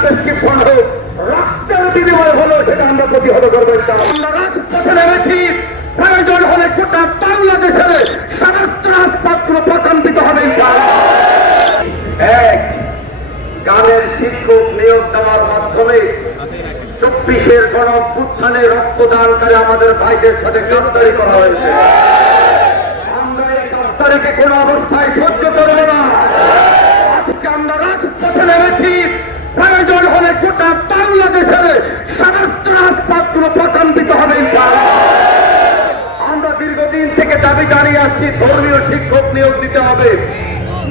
Prescription হোক রক্তের বিনিময় হলো, সেটা আমরা প্রতিহত করব আমরা রাজপথে নেমেছি। প্রয়োজন হলে গোটা বাংলাদেশের সমস্ত রাজপত্র প্রকম্পিত হবে এক, গানের শিক্ষক নিয়োগ দেওয়ার মাধ্যমে চব্বিশের গণ উত্থানে রক্তদান করে আমাদের ভাইদের সাথে গ্রেফতারি করা হয়েছে। আমরা এই গ্রেফতারিকে কোনো অবস্থায় সত্য প্রয়োজন হলে গোটা বাংলাদেশের সমস্ত রাজপথগুলো প্রকম্পিত হবে আমরা দীর্ঘদিন থেকে দাবি জানিয়ে আসছি, ধর্মীয় শিক্ষক নিয়োগ দিতে হবে।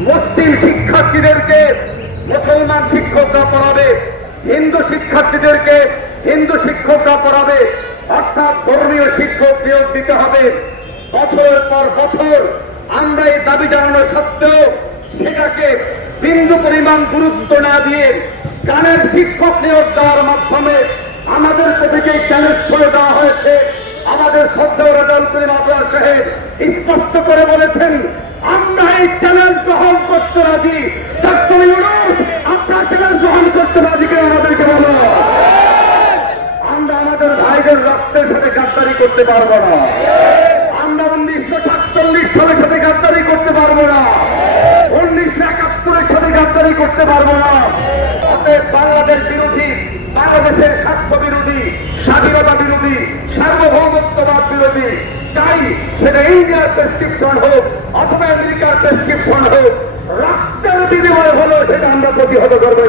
মুসলিম শিক্ষার্থীদেরকে মুসলমান শিক্ষকরা পড়াবে, হিন্দু শিক্ষার্থীদেরকে হিন্দু শিক্ষকরা পড়াবে, অর্থাৎ ধর্মীয় শিক্ষক নিয়োগ দিতে হবে। বছরের পর বছর আমরা এই দাবি জানানো সত্ত্বেও সেটাকে বিন্দু পরিমাণ গুরুত্ব না দিয়ে গানের শিক্ষক নিয়োগ দেওয়ার মাধ্যমে আমাদের প্রতি যে চ্যালেঞ্জ ছড়ে দেওয়া হয়েছে। আমাদের শ্রদ্ধা রাজাল করিম আবরার সাহেব স্পষ্ট করে বলেছেন, আমরা এই চ্যালেঞ্জ গ্রহণ করতে রাজি। আপনার চ্যালেঞ্জ গ্রহণ করতে রাজি কেন আমাদেরকে বলো? আমরা আমাদের ভাইদের রক্তের সাথে গাদ্দারি করতে পারব না। আমরা উনিশশো সাতচল্লিশ সালের সাথে গাদ্দারি করতে পারব না। উনিশশো একাত্তরের সাথে গাদ্দারি করতে পারব না। অতএব বাংলাদেশ বিরোধী, বাংলাদেশের স্বার্থ বিরোধী, স্বাধীনতা বিরোধী, সার্বভৌমত্ববাদ বিরোধী, চাই সেটা ইন্ডিয়ার প্রেসক্রিপশন হোক অথবা আমেরিকার প্রেসক্রিপশন হোক, রক্তের বিনিময় হলো সেটা আমরা প্রতিহত করব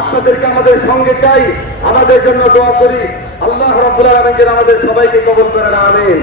আপনাদেরকে আমাদের সঙ্গে চাই, আমাদের জন্য দোয়া করি। আল্লাহ রাব্বুল আলামিন আমাদের সবাইকে কবুল করেন, আমিন।